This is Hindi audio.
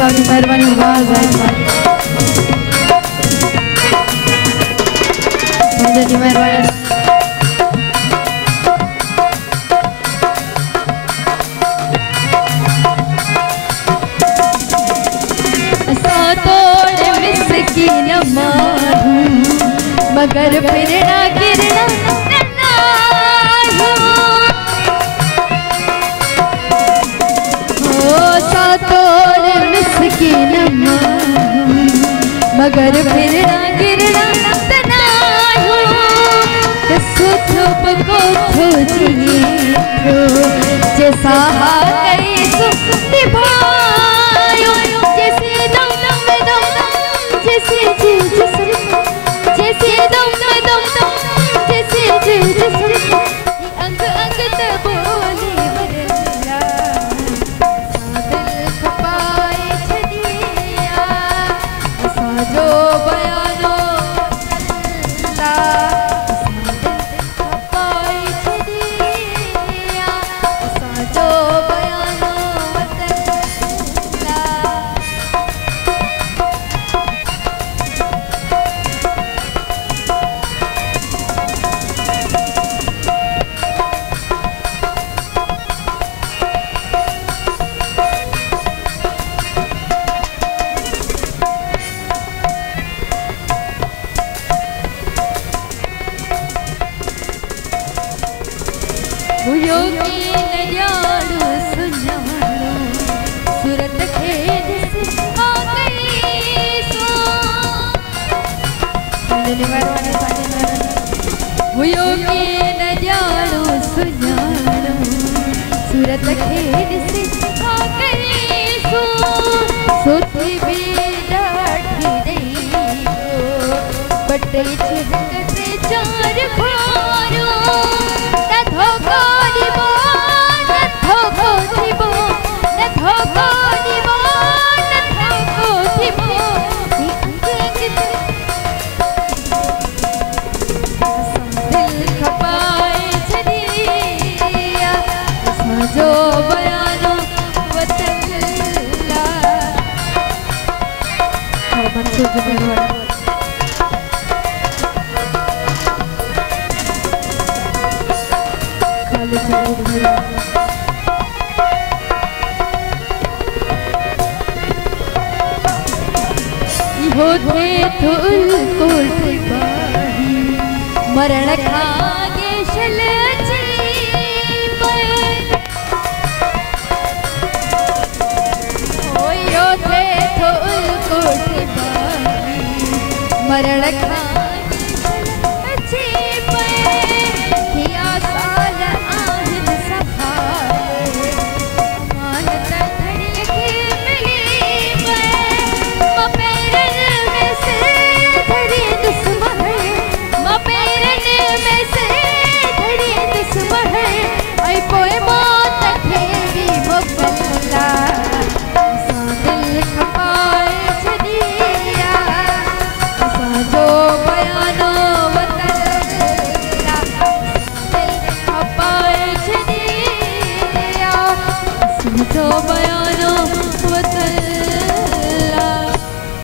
सारी मेहरबानी आवाज है जी मेहरबानी मगर फिर ना गिरना हो सातोड़ मिस्कीन मगर फिर ना गिरना छुप को खोजी जैसा गई निभायो जैसे दम में दम जैसे जैसे दम में दम जैसे अंग अंग बोली बरला दिल खपाए छदिया साजो बयानो ला सूरत खेद से आ गई सो हुयो के न जानो सुजानो सूरत खेद से आ गई सो सोती भी डाठी नहीं हो बटे छिड़क से चार खारो न धोखा जो बयानो वतल्ला होते थुल कोट बाही मरण खागे शलची मरण